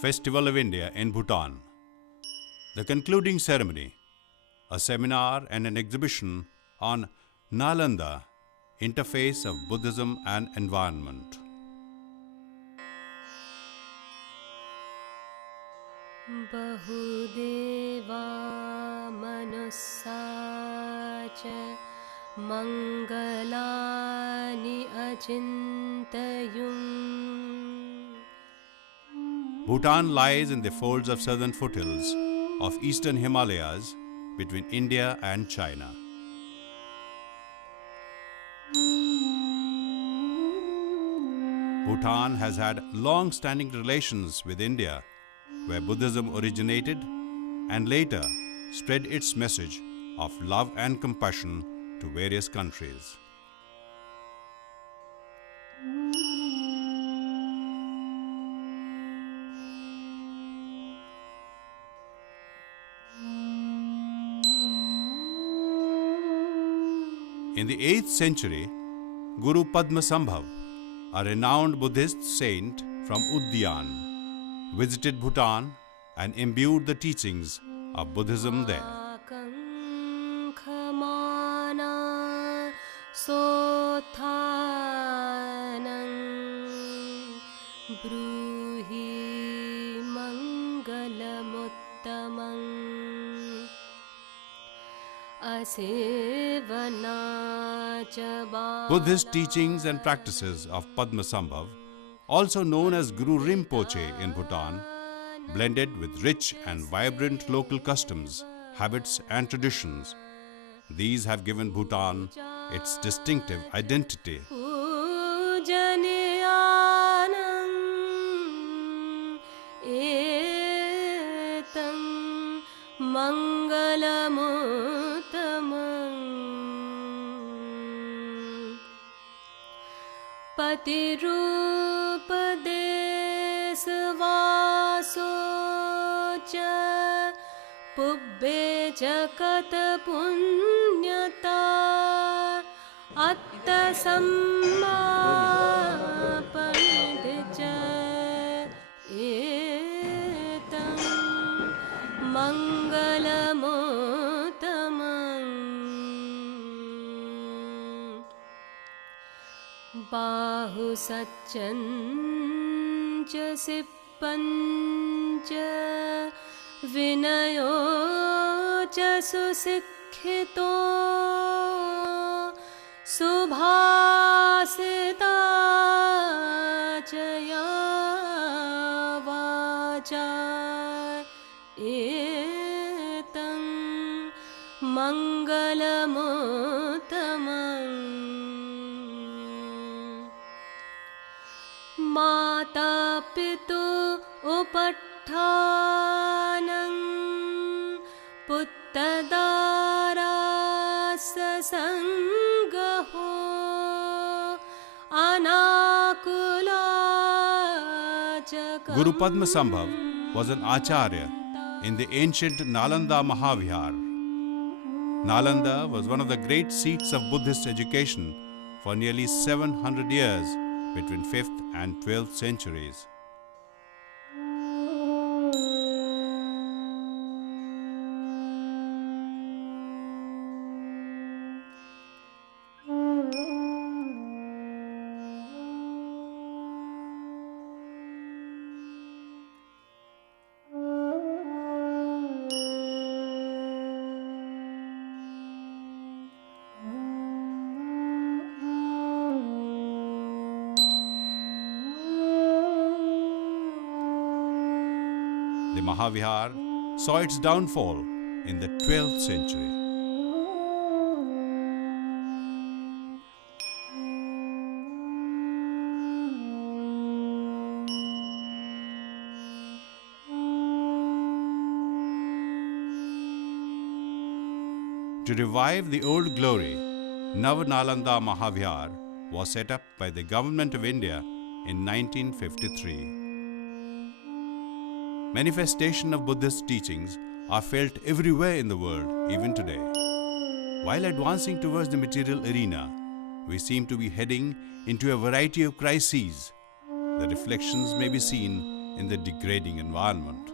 Festival of India in Bhutan. The concluding ceremony, a seminar and an exhibition on Nalanda, interface of Buddhism and environment. Bahudeva manusacha mangalani achintayum. Bhutan lies in the folds of southern foothills of eastern Himalayas between India and China. Bhutan has had long-standing relations with India, where Buddhism originated and later spread its message of love and compassion to various countries. In the 8th century, Guru Padmasambhav, a renowned Buddhist saint from Udyan, visited Bhutan and imbued the teachings of Buddhism there. Buddhist teachings and practices of Padmasambhav, also known as Guru Rinpoche in Bhutan, blended with rich and vibrant local customs, habits and traditions. These have given Bhutan its distinctive identity. Patirupadesasocha Pubbe jagat punyata Atta samma pandija etam mangalamutamam Bahu satchancha sippancha vinayo cha susikhito subhasita chaya vacha etam mangalamutamam Mata pitu upathanam puttadara sasangaho anakula chakam. Guru Padmasambhav was an acharya in the ancient Nalanda Mahavihar. Nalanda was one of the great seats of Buddhist education for nearly 700 years between 5th and 12th centuries. The Mahavihar saw its downfall in the 12th century. To revive the old glory, Nalanda Mahavihar was set up by the Government of India in 1953. Manifestation of Buddhist teachings are felt everywhere in the world, even today. While advancing towards the material arena, we seem to be heading into a variety of crises. The reflections may be seen in the degrading environment.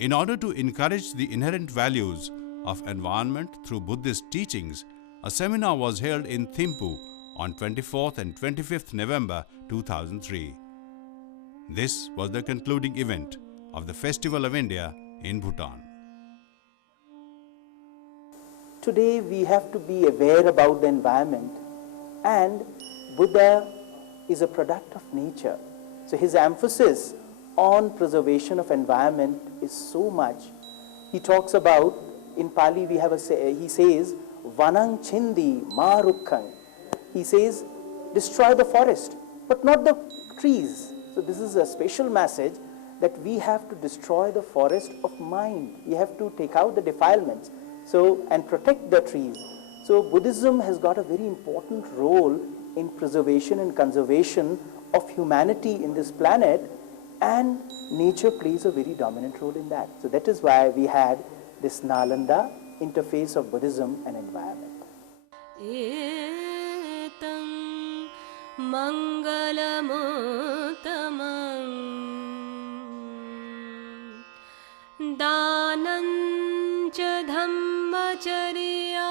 In order to encourage the inherent values of environment through Buddhist teachings, a seminar was held in Thimphu on 24th and 25th November 2003. This was the concluding event of the Festival of India in Bhutan. Today we have to be aware about the environment, and Buddha is a product of nature. So his emphasis on preservation of environment is so much. He talks about, in Pali we have he says, Vanang Chindi Ma Rukkang. He says, destroy the forest, but not the trees. So this is a special message that we have to destroy the forest of mind. We have to take out the defilements and protect the trees. So Buddhism has got a very important role in preservation and conservation of humanity in this planet, and nature plays a very dominant role in that. So that is why we had this Nalanda interface of Buddhism and environment. Etam mangalamuttamam danancha dhammacharya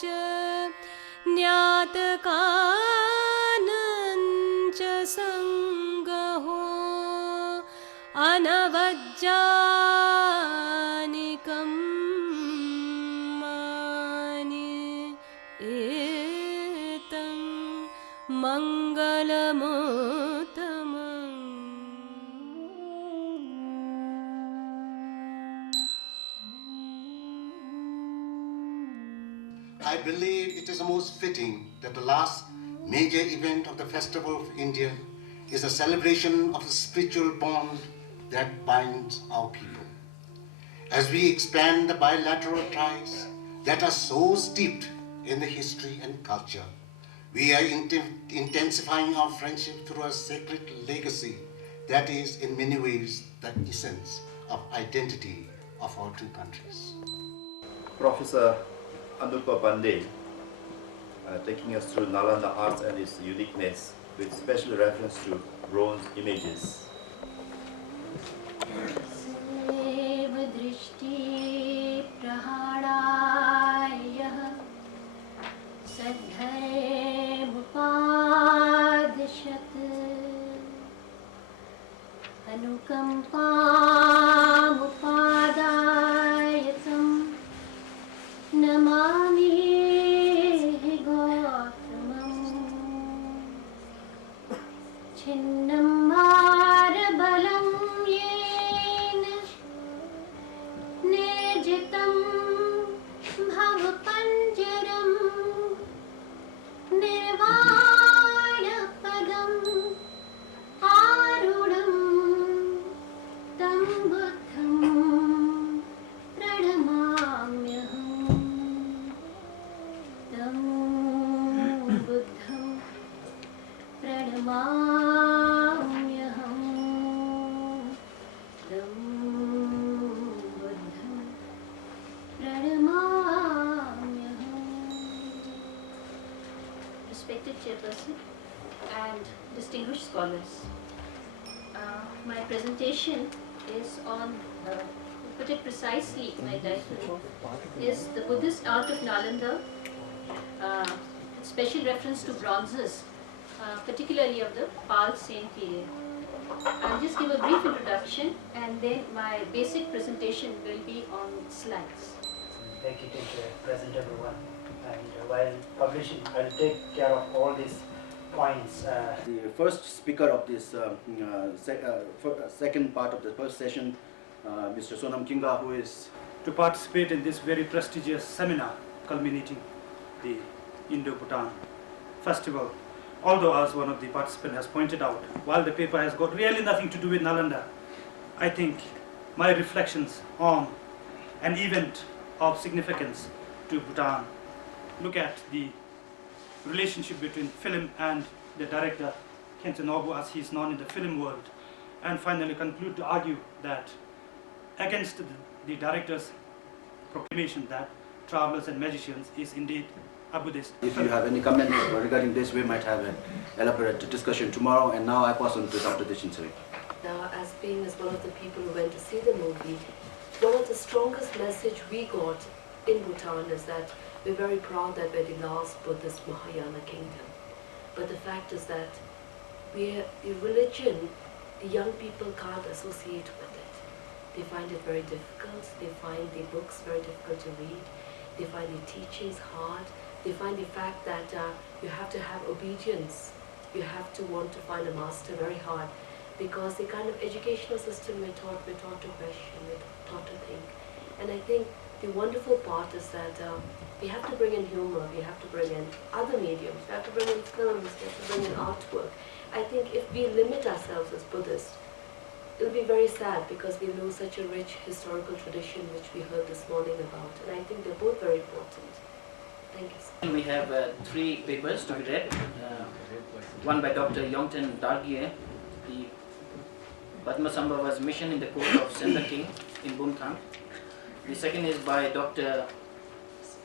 cha nyatakanancha sangaho anavajjanikam mani etam mangalamuttamam. I believe it is most fitting that the last major event of the Festival of India is a celebration of the spiritual bond that binds our people. As we expand the bilateral ties that are so steeped in the history and culture, we are intensifying our friendship through a sacred legacy that is in many ways the essence of identity of our two countries. Professor Anupa Pandey taking us through Nalanda arts and its uniqueness with special reference to bronze images. Respected Chairperson and distinguished scholars, my presentation is on, to put it precisely, my title is The Buddhist Art of Nalanda, special reference to bronzes, particularly of the Pal-Sen period. I'll just give a brief introduction and then my basic presentation will be on slides. Thank you, teacher, present everyone. And while publishing, I'll take care of all these points. The first speaker of this second part of the first session, Mr. Sonam Khinga, who is to participate in this very prestigious seminar culminating the Indo-Bhutan Festival. Although, as one of the participants has pointed out, while the paper has got really nothing to do with Nalanda, I think my reflections on an event of significance to Bhutan look at the relationship between film and the director, Kento Nobu, as he is known in the film world, and finally conclude to argue that against the director's proclamation that Travelers and Magicians is indeed a Buddhist If film. you have any comments regarding this, we might have an elaborate discussion tomorrow. And now I pass on to Dr. Deshinsari. Now, as being as one of the people who went to see the movie, one of the strongest message we got in Bhutan is that we're very proud that we're the last Buddhist Mahayana kingdom. But the fact is that the religion, the young people can't associate with it. They find it very difficult. They find the books very difficult to read. They find the teachings hard. They find the fact that you have to have obedience. You have to want to find a master very hard, because the kind of educational system we're taught to question, we're taught to think. And I think the wonderful part is that we have to bring in humor, we have to bring in other mediums, we have to bring in films, we have to bring in artwork. I think if we limit ourselves as Buddhists, it'll be very sad, because we lose such a rich historical tradition which we heard this morning about. And I think they're both very important. Thank you, sir. We have 3 papers to be read. One by Dr. Yongten Dargye, the Padmasambhava's mission in the court of Senda King in Bumthang. The second is by Dr.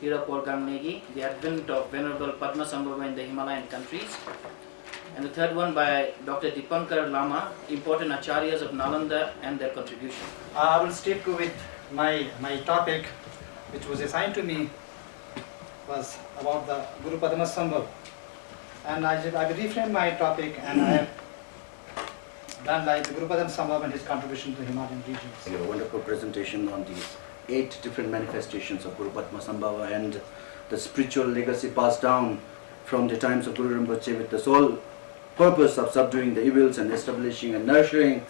Hirapol Gamnegi, the advent of Venerable Padmasambhava in the Himalayan countries. And the third one by Dr. Dipankar Lama, important acharyas of Nalanda and their contribution. I will stick with my topic, which was assigned to me, was about the Guru Padmasambhava. And I will reframe my topic, and I have done like the Guru Padmasambhava and his contribution to the Himalayan regions. A wonderful presentation on the 8 different manifestations of Guru Padmasambhava and the spiritual legacy passed down from the times of Guru Rinpoche, with the sole purpose of subduing the evils and establishing and nurturing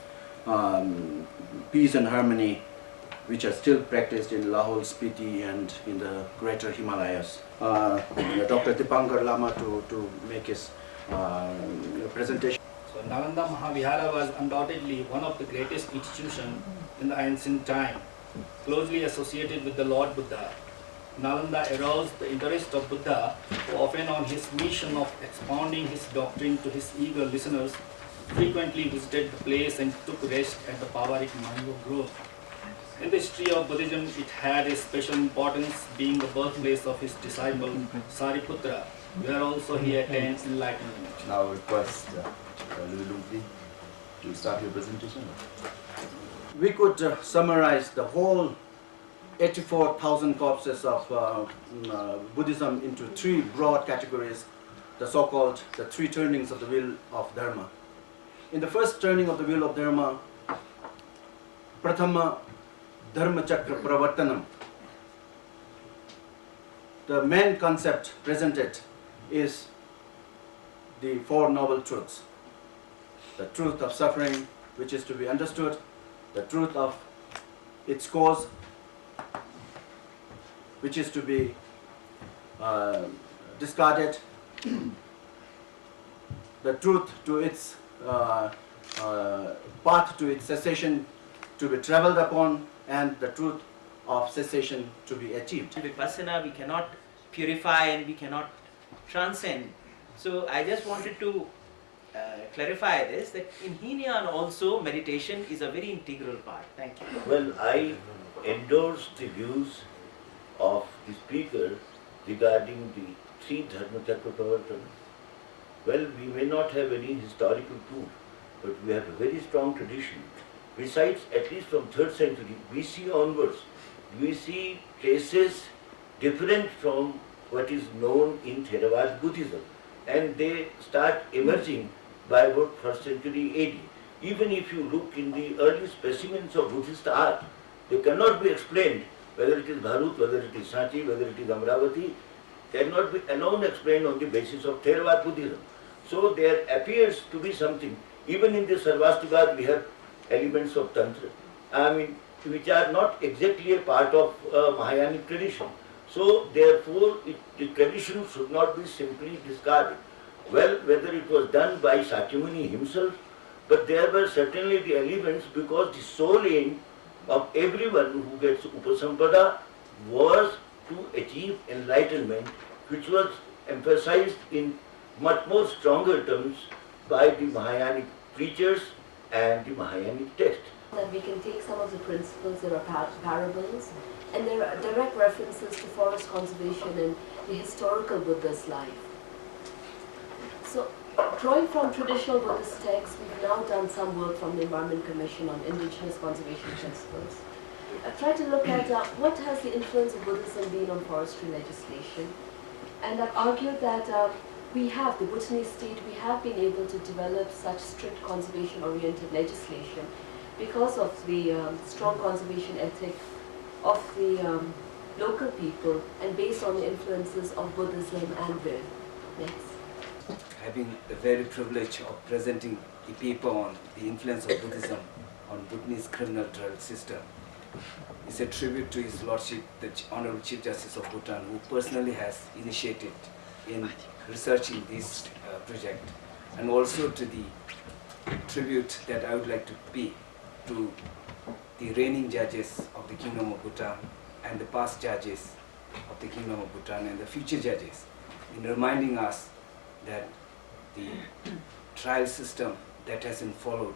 peace and harmony, which are still practiced in Lahore, Spiti and in the greater Himalayas. Dr. Dipankar Lama to make his presentation. So Nalanda Mahavihara was undoubtedly one of the greatest institutions in the ancient time, closely associated with the Lord Buddha. Nalanda aroused the interest of Buddha, who often on his mission of expounding his doctrine to his eager listeners, frequently visited the place and took rest at the Pavarik mango grove. In the history of Buddhism, it had a special importance, being the birthplace of his disciple Sariputra, where also he attained enlightenment. Now request Louis Lumpy to start your presentation. We could summarize the whole 84,000 corpses of Buddhism into 3 broad categories, the so-called the 3 turnings of the wheel of Dharma. In the first turning of the wheel of Dharma, Prathama Dharma Chakra Pravartanam, the main concept presented is the 4 noble truths. The truth of suffering, which is to be understood, the truth of its cause, which is to be discarded, the truth to its path to its cessation to be travelled upon, and the truth of cessation to be achieved. Vipassana, we cannot purify and we cannot transcend. So I just wanted to clarify this, that in Hinayan also meditation is a very integral part. Thank you. Well, I endorse the views of the speaker regarding the 3 Dharma Chakra Pravartana. Well, we may not have any historical proof, but we have a very strong tradition. Besides, at least from 3rd century BC onwards, we see traces different from what is known in Theravada Buddhism, and they start emerging by about 1st century AD. Even if you look in the early specimens of Buddhist art, they cannot be explained, whether it is Bharut, whether it is Sanchi, whether it is Amravati, cannot be alone explained on the basis of Theravada Buddhism. So there appears to be something. Even in the Sarvastivada we have elements of Tantra, which are not exactly a part of Mahayanic tradition. So therefore the tradition should not be simply discarded. Well, whether it was done by Sakyamuni himself, but there were certainly the elements, because the sole aim of everyone who gets Upasampada was to achieve enlightenment, which was emphasized in much more stronger terms by the Mahayanic preachers and the Mahayanic text. That we can take some of the principles, there are parables, and there are direct references to forest conservation in the historical Buddha's life. So, drawing from traditional Buddhist texts, we've now done some work from the Environment Commission on indigenous conservation principles. I've tried to look at what has the influence of Buddhism been on forestry legislation, and I've argued that we have, the Bhutanese state, we have been able to develop such strict conservation-oriented legislation because of the strong conservation ethic of the local people and based on the influences of Buddhism and Zen. Next. Having the very privilege of presenting the paper on the influence of Buddhism on Bhutanese criminal trial system is a tribute to His Lordship, the Honorable Chief Justice of Bhutan, who personally has initiated in researching this project, and also to the tribute that I would like to pay to the reigning judges of the Kingdom of Bhutan and the past judges of the Kingdom of Bhutan and the future judges in reminding us that the trial system that has been followed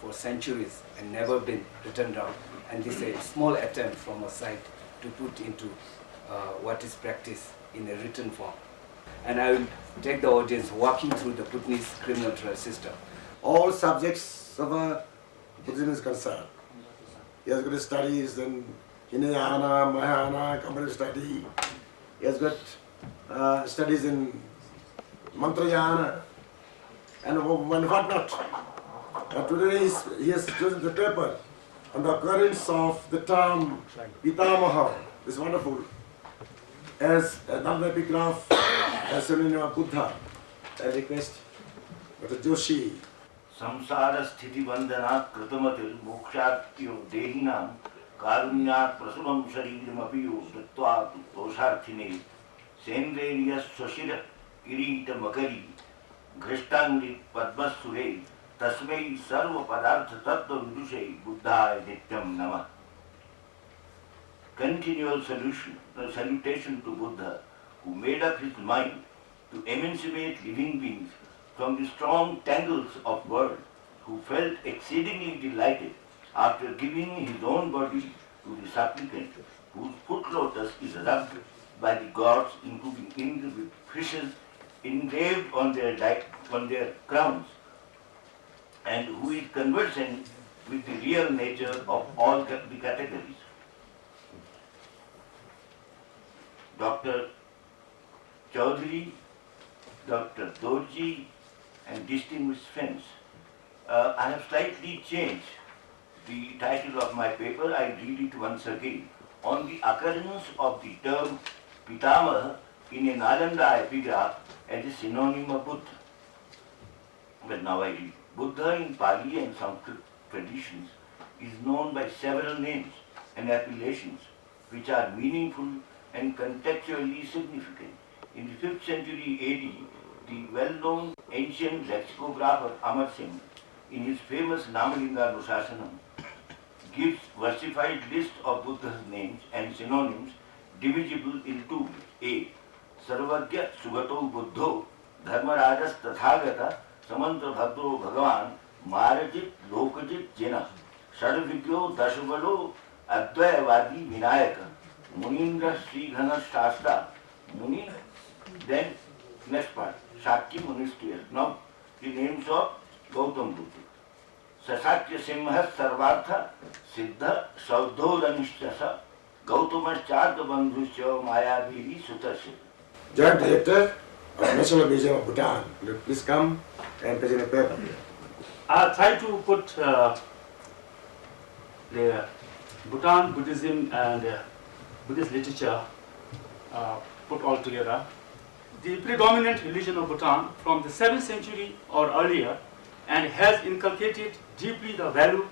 for centuries and never been written down, and this is a small attempt from our side to put into what is practiced in a written form. And I will take the audience walking through the Bhutanese criminal trial system. All subjects of Buddhism is concerned. He has got studies in Hinayana, Mahayana, comparative study. He has got studies in Mantrayana and whatnot. Today he has chosen the paper on the occurrence of the term Pitamaha. It's wonderful. As another epigraph, as in Buddha, I request Dr. Joshi. Samsara sthiti vandanat kritamatil mokshatyo dehinam karunyat prasulam shariram apiyo dattva dosharthine sendriyas swashira irita makari grishtangri padmasure tasmai sarva padartha tattva vidushe buddhaya nityam namah. Continual salutation to Buddha, who made up his mind to emancipate living beings from the strong tangles of world, who felt exceedingly delighted after giving his own body to the supplicant, whose foot lotus is rubbed by the gods, including Indra, with fishes engraved on their crowns, and who is conversant with the real nature of all the categories. Dr. Chaudhary, Dr. Dorji, and distinguished friends, I have slightly changed the title of my paper. I read it once again. On the occurrence of the term Pitamaha in a Nalanda epigraph as a synonym of Buddha. But now I read. Buddha in Pali and Sanskrit traditions is known by several names and appellations which are meaningful and contextually significant. In the 5th century AD, the well-known ancient lexicographer Amar Singh, in his famous Namalinga Nushasanam, gives versified list of Buddha's names and synonyms divisible in two. A. Sarvagya Sugato Buddho Dharmarajas Tathagata Samantra Bhadro Bhagavan Marajit Lokajit Jena Sadvigyo Dashavalo Advayavadi Vinayaka Munindra Sri Ghana Shastra Muni. Then next part, Shakti Munistiyas. Now the names of Gautam Buddha. Sasatya Simha Sarvartha Siddha Saudhoranishasa Gautamas Charta Bandhusya Maya Devi Sutasya. Joint Director of National Museum of Bhutan, please come and present a paper. I'll try to put the Bhutan Buddhism and Buddhist literature put all together. The predominant religion of Bhutan from the 7th century or earlier, and has inculcated deeply the value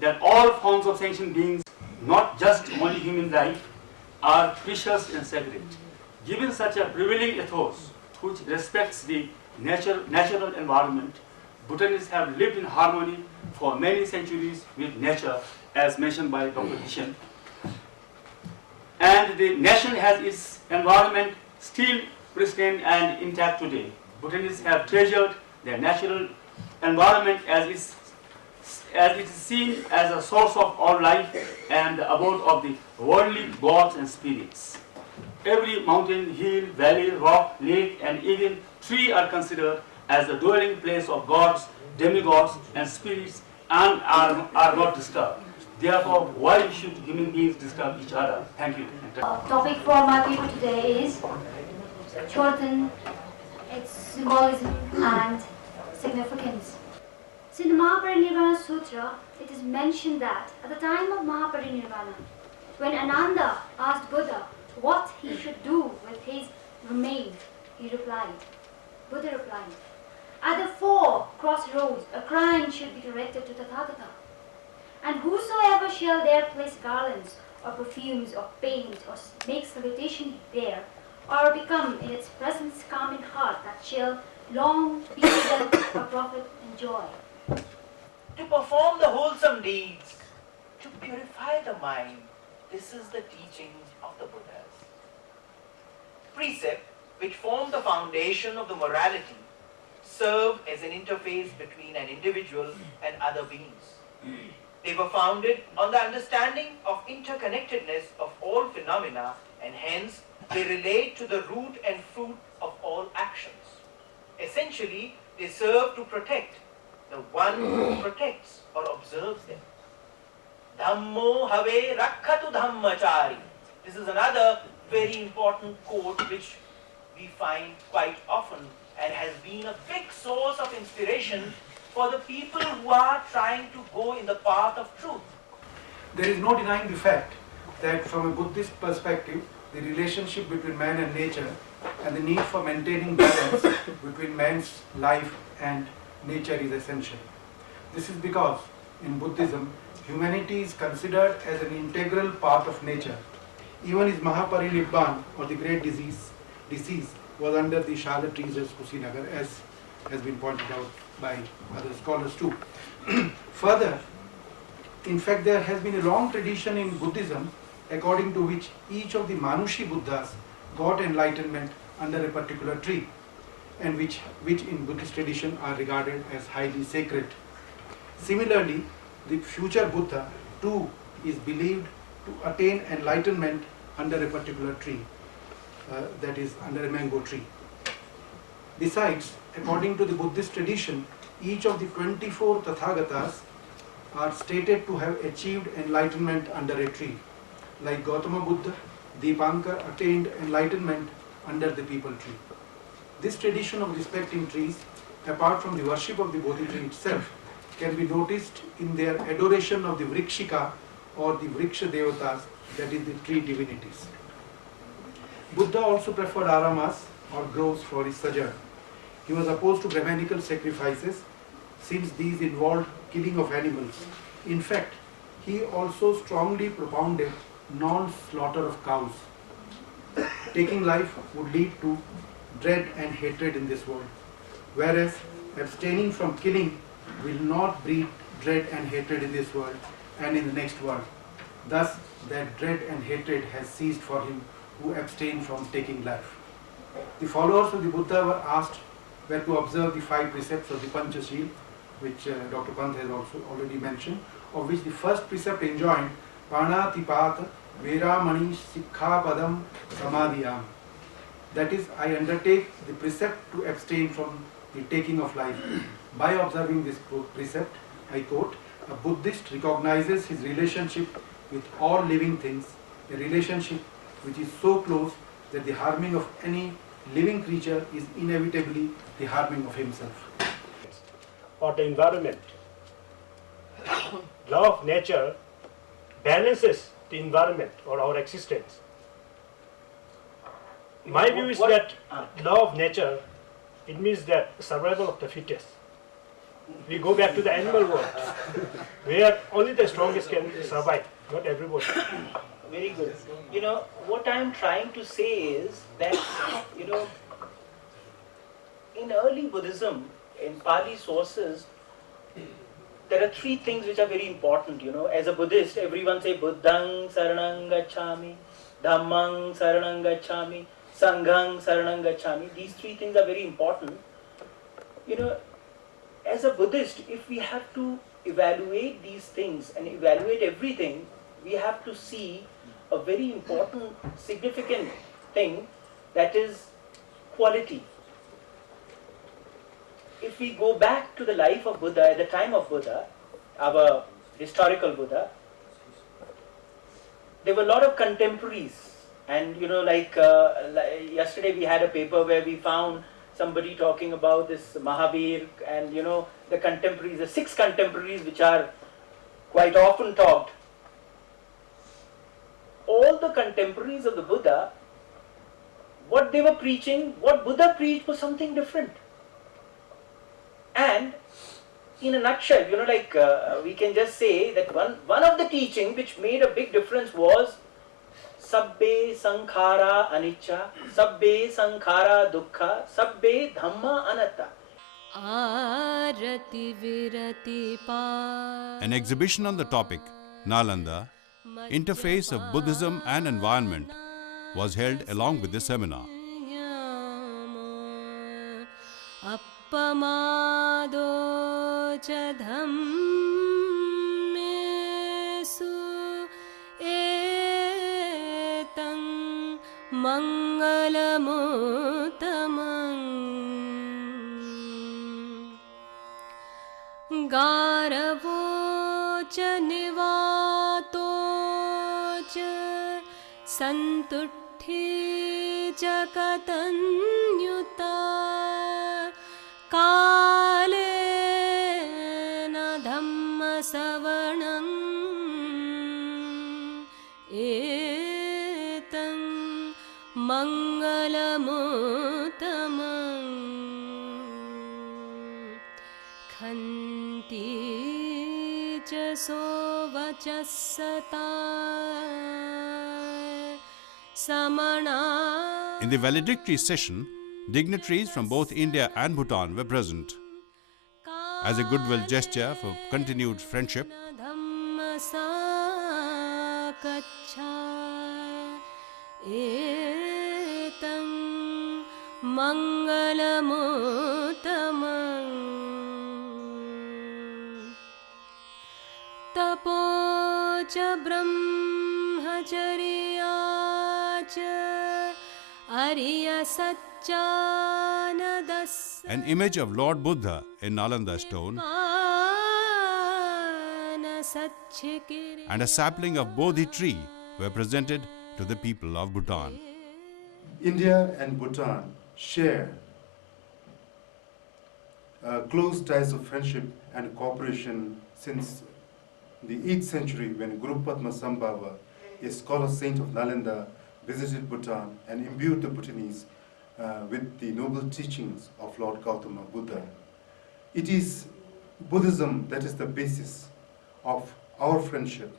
that all forms of sentient beings, not just only human life, are precious and sacred. Given such a prevailing ethos which respects the natural environment, Bhutanese have lived in harmony for many centuries with nature, as mentioned by Dr. Kishan. And the nation has its environment still pristine and intact today. Bhutanese have treasured their natural environment as it is seen as a source of all life and the abode of the worldly gods and spirits. Every mountain, hill, valley, rock, lake, and even tree are considered as the dwelling place of gods, demigods, and spirits, and are not disturbed. Therefore, why should human beings disturb each other? Thank you. Topic for my paper today is Chorten, its symbolism and significance. So in the Mahaparinirvana Sutra, it is mentioned that at the time of Mahaparinirvana, when Ananda asked Buddha what he should do with his remains, Buddha replied, at the four crossroads a cry should be directed to Tathagata, and whosoever shall there place garlands or perfumes or paint or make salutation there, or become in its presence calm in heart, that shall long be them a profit and joy. To perform the wholesome deeds, to purify the mind, this is the teachings of the Buddhas. Precept, which form the foundation of the morality, serve as an interface between an individual and other beings. They were founded on the understanding of interconnectedness of all phenomena, and hence they relate to the root and fruit of all actions. Essentially, they serve to protect the one who protects or observes them. Dhammo have rakhatu dhammachari. This is another very important quote which we find quite often and has been a big source of inspiration for the people who are trying to go in the path of truth. There is no denying the fact that from a Buddhist perspective, the relationship between man and nature and the need for maintaining balance between man's life and nature is essential. This is because in Buddhism, humanity is considered as an integral part of nature. Even his Mahaparinirvan, or the great decease, was under the Shala trees of Kusinagar, as has been pointed out by other scholars too. Further, in fact, there has been a long tradition in Buddhism according to which each of the Manushi Buddhas got enlightenment under a particular tree, and which in Buddhist tradition are regarded as highly sacred. Similarly, the future Buddha too is believed to attain enlightenment under a particular tree, that is under a mango tree. Besides, according to the Buddhist tradition, each of the 24 Tathagatas are stated to have achieved enlightenment under a tree. Like Gautama Buddha, Dipankar attained enlightenment under the peepal tree. This tradition of respecting trees, apart from the worship of the Bodhi tree itself, can be noticed in their adoration of the Vrikshika or the Vriksha Devatas, that is the tree divinities. Buddha also preferred aramas or groves for his sojourn. He was opposed to Brahmanical sacrifices since these involved killing of animals. In fact, he also strongly propounded non-slaughter of cows. Taking life would lead to dread and hatred in this world, whereas abstaining from killing will not breed dread and hatred in this world and in the next world. Thus, that dread and hatred has ceased for him who abstained from taking life. The followers of the Buddha were to observe the 5 precepts of the Panchashil, which Dr. Pant has also already mentioned, of which the first precept enjoined Pranatipata Veramani Sikhapadam Samadhiyam. That is, I undertake the precept to abstain from the taking of life. By observing this precept, I quote, a Buddhist recognizes his relationship with all living things, a relationship which is so close that the harming of any living creature is inevitably the harming of himself. Or the environment. Law of nature balances the environment or our existence. My view is that law of nature, it means that survival of the fittest. We go back to the animal world, where only the strongest can survive, not everybody. Very good. What I am trying to say is that, in early Buddhism, in Pali sources, there are 3 things which are very important. As a Buddhist, everyone say Buddhang Saranang Gacchami, Dhammang Saranang Gacchami, Sanghang, Saranang Gacchami. These three things are very important. You know, as a Buddhist, if we have to evaluate these things and evaluate everything, we have to see a very important, significant thing, that is quality. If we go back to the life of Buddha, at the time of Buddha, our historical Buddha, there were a lot of contemporaries. And you know, like yesterday we had a paper where we found somebody talking about this Mahavir, and you know, the contemporaries, the 6 contemporaries which are quite often talked. All the contemporaries of the Buddha, what they were preaching, what Buddha preached was something different. And in a nutshell, you know, like we can just say that one of the teaching which made a big difference was Sabbe Sankhara Anicca, Sabbe Sankhara Dukkha, Sabbe Dhamma Anatta. Arati Virati Pa. An exhibition on the topic, Nalanda, Interface of Buddhism and Environment, was held along with the seminar. Appamado cha dhammesu etang mangalamuttamam garavo cha nivato cha santutti cha katanyuta Kalena Dhamma Savanam Etang Mangalamuttamam Khanti Chaso Vachasata Samana. In the valedictory session, dignitaries from both India and Bhutan were present. As a goodwill gesture for continued friendship, Tapocha brahmacharya Arya Satchanadas. an image of Lord Buddha in Nalanda stone and a sapling of Bodhi tree were presented to the people of Bhutan. India and Bhutan share close ties of friendship and cooperation since the 8th century, when Guru Padmasambhava, a scholar saint of Nalanda, visited Bhutan and imbued the Bhutanese with the noble teachings of Lord Gautama Buddha. It is Buddhism that is the basis of our friendship,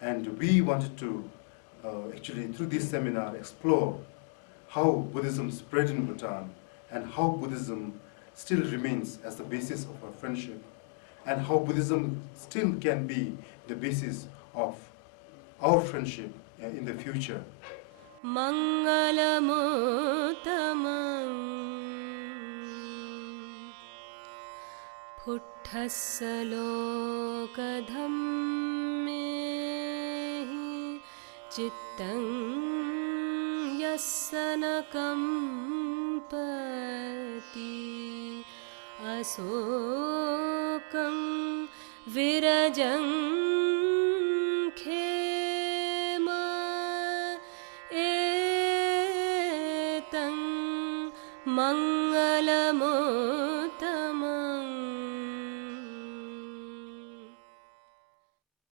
and we wanted to actually through this seminar explore how Buddhism spread in Bhutan and how Buddhism still remains as the basis of our friendship, and how Buddhism still can be the basis of our friendship in the future. Mangalamuttamam Puthassalokadhammehi Chittang Yassanakam Pati Asokam Virajang Khema Etang Mangala